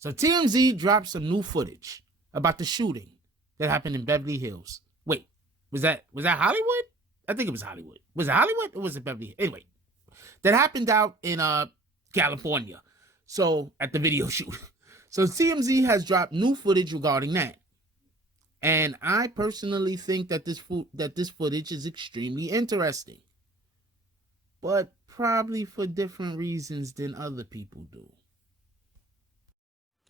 So TMZ dropped some new footage about the shooting that happened in Beverly Hills. Wait, was that Hollywood? I think it was Hollywood. Was it Hollywood or was it Beverly? Anyway, that happened out in California. So at the video shoot. So TMZ has dropped new footage regarding that. And I personally think that this footage is extremely interesting. But probably for different reasons than other people do.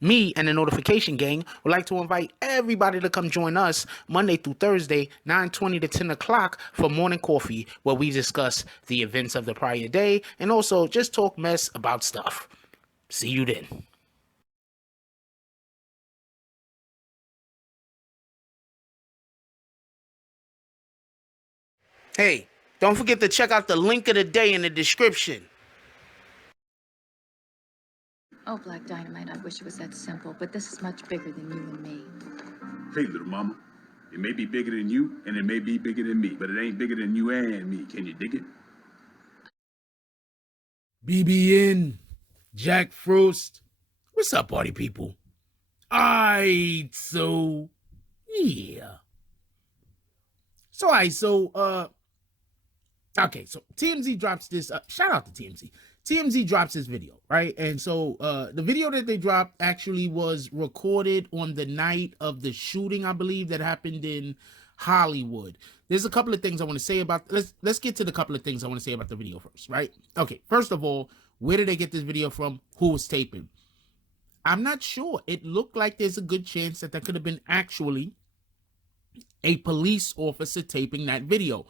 Me and the Notification Gang would like to invite everybody to come join us Monday through Thursday, 9:20 to 10 o'clock for morning coffee, where we discuss the events of the prior day and also just talk mess about stuff. See you then. Hey, don't forget to check out the link of the day in the description. Oh, Black Dynamite, I wish it was that simple, but this is much bigger than you and me. Hey, little mama, it may be bigger than you, and it may be bigger than me, but it ain't bigger than you and me. Can you dig it? BBN, Jack Frost. What's up, party people? Yeah. Okay, so TMZ drops this, shout out to TMZ. TMZ drops this video, right? And so the video that they dropped actually was recorded on the night of the shooting, I believe, that happened in Hollywood. There's a couple of things I want to say about, let's get to the couple of things I want to say about the video first, right? Okay, first of all, where did they get this video from? Who was taping? I'm not sure. It looked like there's a good chance that could have been actually a police officer taping that video.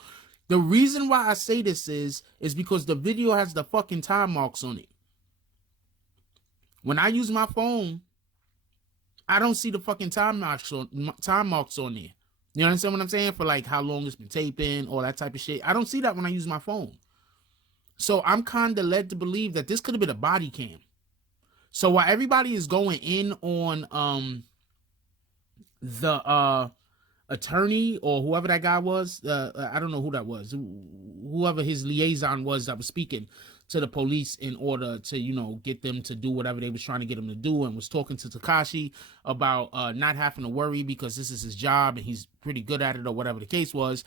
The reason why I say this is because the video has the fucking time marks on it. When I use my phone, I don't see the fucking time marks on there. You understand what I'm saying? For like how long it's been taping, all that type of shit. I don't see that when I use my phone. So I'm kind of led to believe that this could have been a body cam. So while everybody is going in on the attorney or whoever that guy was, I don't know who that was, whoever his liaison was that was speaking to the police in order to, you know, get them to do whatever they was trying to get him to do, and was talking to Tekashi about not having to worry because this is his job and he's pretty good at it, or whatever the case was.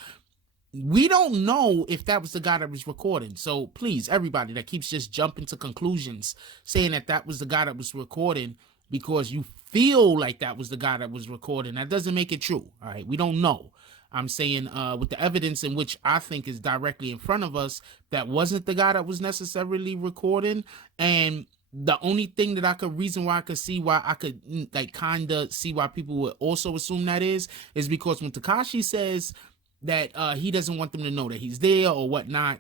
We don't know if that was the guy that was recording. So please, everybody that keeps just jumping to conclusions saying that was the guy that was recording because you feel like that was the guy that was recording, that doesn't make it true. All right, we don't know. I'm saying with the evidence in which I think is directly in front of us, that wasn't the guy that was necessarily recording. And the only thing that reason why I could see why I could like kind of see why people would also assume that is because when Tekashi says that he doesn't want them to know that he's there or whatnot,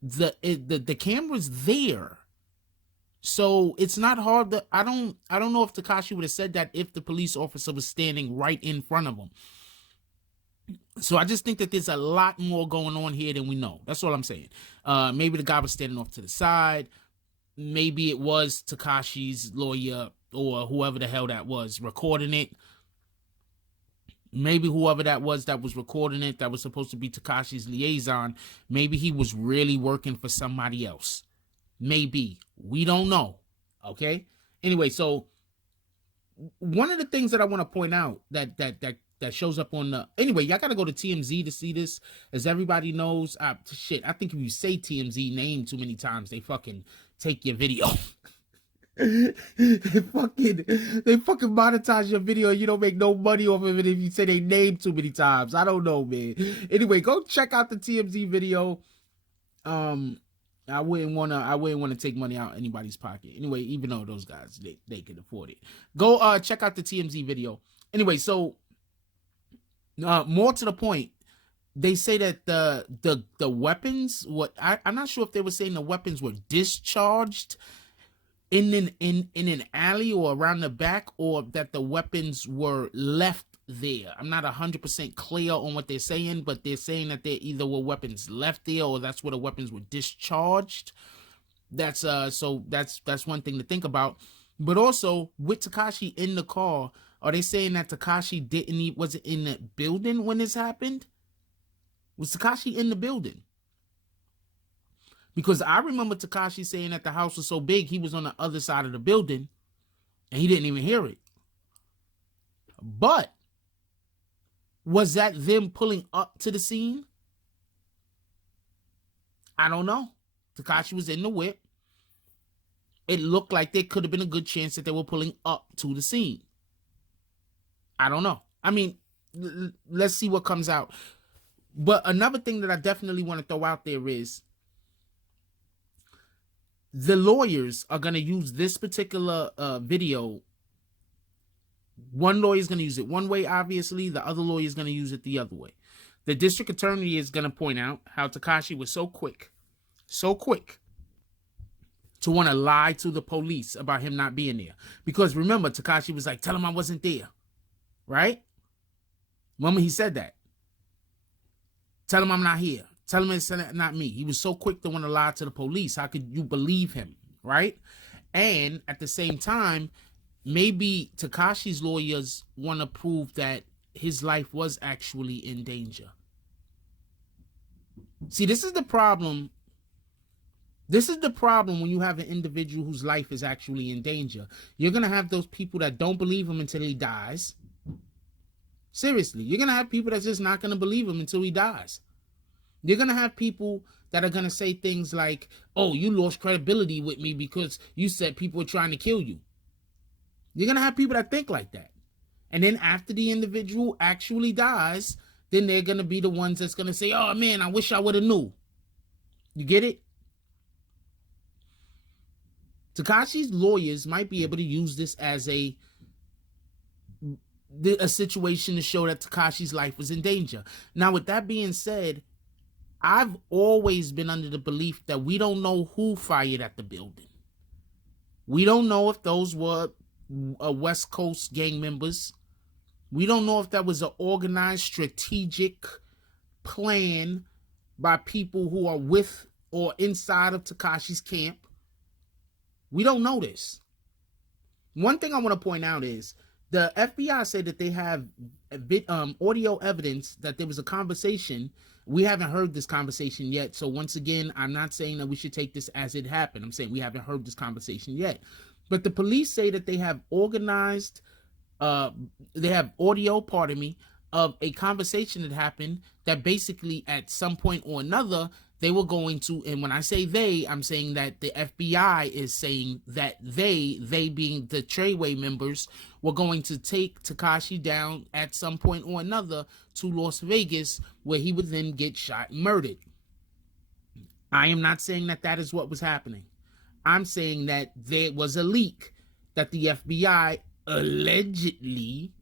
the camera's there. So it's not hard to, I don't know if Tekashi would have said that if the police officer was standing right in front of him. So I just think that there's a lot more going on here than we know. That's all I'm saying. Maybe the guy was standing off to the side. Maybe it was Tekashi's lawyer or whoever the hell that was recording it. Maybe whoever that was recording it, that was supposed to be Tekashi's liaison, maybe he was really working for somebody else. Maybe. We don't know. Okay? Anyway, so one of the things that I want to point out that shows up on the... Anyway, y'all got to go to TMZ to see this. As everybody knows, I think if you say TMZ name too many times, they fucking take your video. They fucking monetize your video. You don't make no money off of it if you say they name too many times. I don't know, man. Anyway, go check out the TMZ video. I wouldn't want to take money out of anybody's pocket. Anyway, even though those guys they can afford it. Go check out the TMZ video. Anyway, so more to the point, they say that the weapons, I'm not sure if they were saying the weapons were discharged in an alley or around the back, or that the weapons were left there. I'm not 100% clear on what they're saying, but they're saying that there either were weapons left there or that's where the weapons were discharged. That's so that's one thing to think about. But also with Tekashi in the car, are they saying that Tekashi wasn't in the building when this happened? Was Tekashi in the building? Because I remember Tekashi saying that the house was so big he was on the other side of the building. and he didn't even hear it. But was that them pulling up to the scene? I don't know. Tekashi was in the whip. It looked like there could have been a good chance that they were pulling up to the scene. I don't know. I mean, let's see what comes out. But another thing that I definitely want to throw out there is the lawyers are going to use this particular video. One lawyer is going to use it one way, obviously. The other lawyer is going to use it the other way. The district attorney is going to point out how Tekashi was so quick to want to lie to the police about him not being there. Because remember, Tekashi was like, tell him I wasn't there. Right? Remember he said that. Tell him I'm not here. Tell him it's not me. He was so quick to want to lie to the police. How could you believe him? Right? And at the same time, maybe Tekashi's lawyers want to prove that his life was actually in danger. See, this is the problem. This is the problem when you have an individual whose life is actually in danger. You're going to have those people that don't believe him until he dies. Seriously, you're going to have people that's just not going to believe him until he dies. You're going to have people that are going to say things like, oh, you lost credibility with me because you said people were trying to kill you. You're going to have people that think like that. And then after the individual actually dies, then they're going to be the ones that's going to say, oh, man, I wish I would have knew. You get it? Tekashi's lawyers might be able to use this as a situation to show that Tekashi's life was in danger. Now, with that being said, I've always been under the belief that we don't know who fired at the building. We don't know if those were West Coast gang members. We don't know if that was an organized, strategic plan by people who are with or inside of Tekashi's camp. We don't know this. One thing I want to point out is the FBI said that they have audio evidence that there was a conversation. We haven't heard this conversation yet. So once again, I'm not saying that we should take this as it happened. I'm saying we haven't heard this conversation yet. But the police say that they have organized, they have audio, of a conversation that happened that basically at some point or another, they were going to, and when I say they, I'm saying that the FBI is saying that they being the Treyway members, were going to take Tekashi down at some point or another to Las Vegas, where he would then get shot and murdered. I am not saying that that is what was happening. I'm saying that there was a leak that the FBI allegedly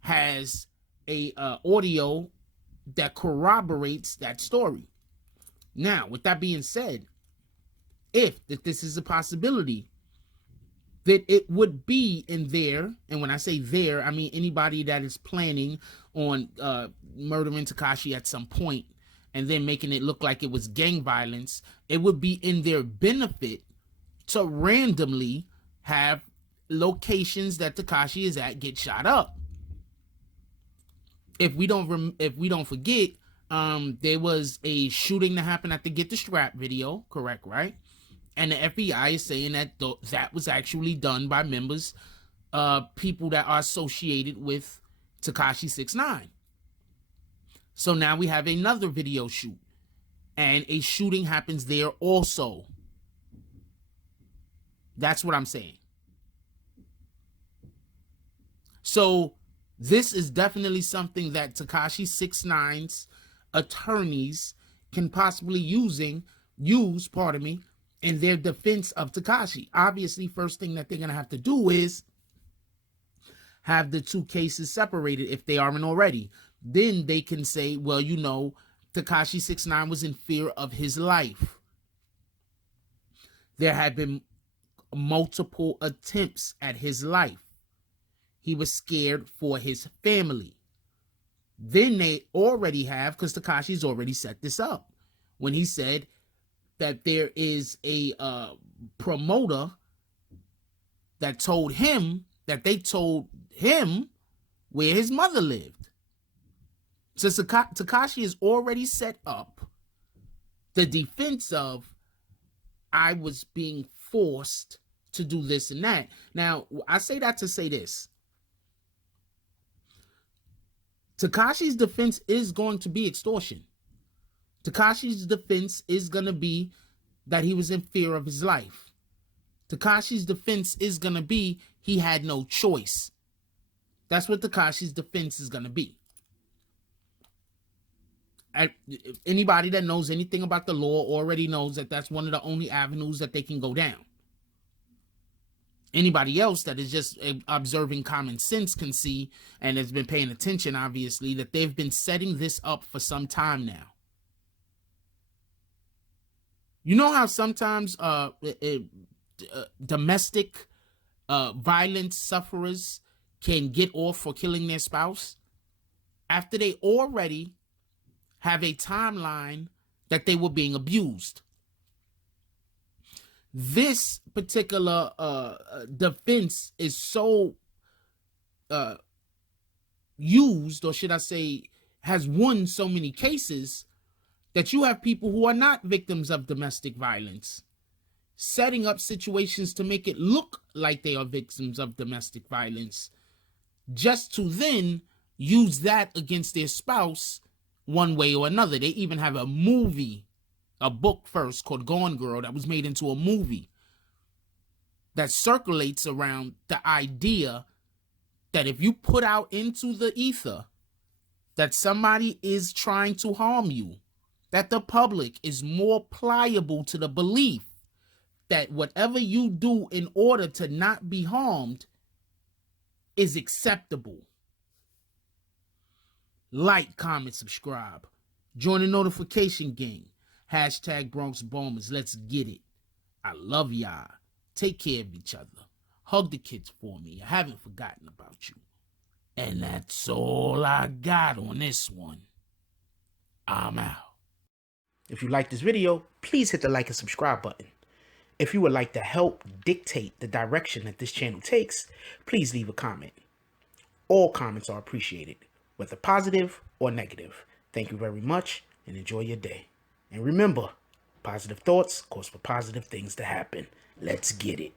has a audio that corroborates that story. Now, with that being said, if this is a possibility, that it would be in there, and when I say there, I mean anybody that is planning on murdering Tekashi at some point and then making it look like it was gang violence, it would be in their benefit to randomly have locations that Tekashi is at get shot up. If we don't forget, there was a shooting that happened at the Get the Strap video, correct, right? And the FBI is saying that that was actually done by members, people that are associated with Tekashi 6ix9ine. So now we have another video shoot, and a shooting happens there also. That's what I'm saying. So this is definitely something that Tekashi 6ix9ine's attorneys can possibly use in their defense of Tekashi. Obviously, first thing that they're going to have to do is have the two cases separated if they aren't already. Then they can say, well, you know, Tekashi 6ix9ine was in fear of his life. There had been multiple attempts at his life. He was scared for his family. Then they already have, because Tekashi's already set this up, when he said that there is a promoter that told him that they told him where his mother lived. So Tekashi is already set up the defense of, I was being forced to do this and that. Now, I say that to say this. Tekashi's defense is going to be extortion. Tekashi's defense is going to be that he was in fear of his life. Tekashi's defense is going to be he had no choice. That's what Tekashi's defense is going to be. Anybody that knows anything about the law already knows that that's one of the only avenues that they can go down. Anybody else that is just observing common sense can see, and has been paying attention, obviously, that they've been setting this up for some time now. You know how sometimes domestic violence sufferers can get off for killing their spouse after they already have a timeline that they were being abused. This particular defense is so used, or should I say, has won so many cases, that you have people who are not victims of domestic violence setting up situations to make it look like they are victims of domestic violence, just to then use that against their spouse one way or another. They even have a movie, a book first called Gone Girl, that was made into a movie that circulates around the idea that if you put out into the ether that somebody is trying to harm you, that the public is more pliable to the belief that whatever you do in order to not be harmed is acceptable. Like, comment, subscribe. Join the notification gang. Hashtag Bronx Bombers. Let's get it. I love y'all. Take care of each other. Hug the kids for me. I haven't forgotten about you. And that's all I got on this one. I'm out. If you like this video, please hit the like and subscribe button. If you would like to help dictate the direction that this channel takes, please leave a comment. All comments are appreciated, whether positive or negative. Thank you very much and enjoy your day. And remember, positive thoughts cause for positive things to happen. Let's get it.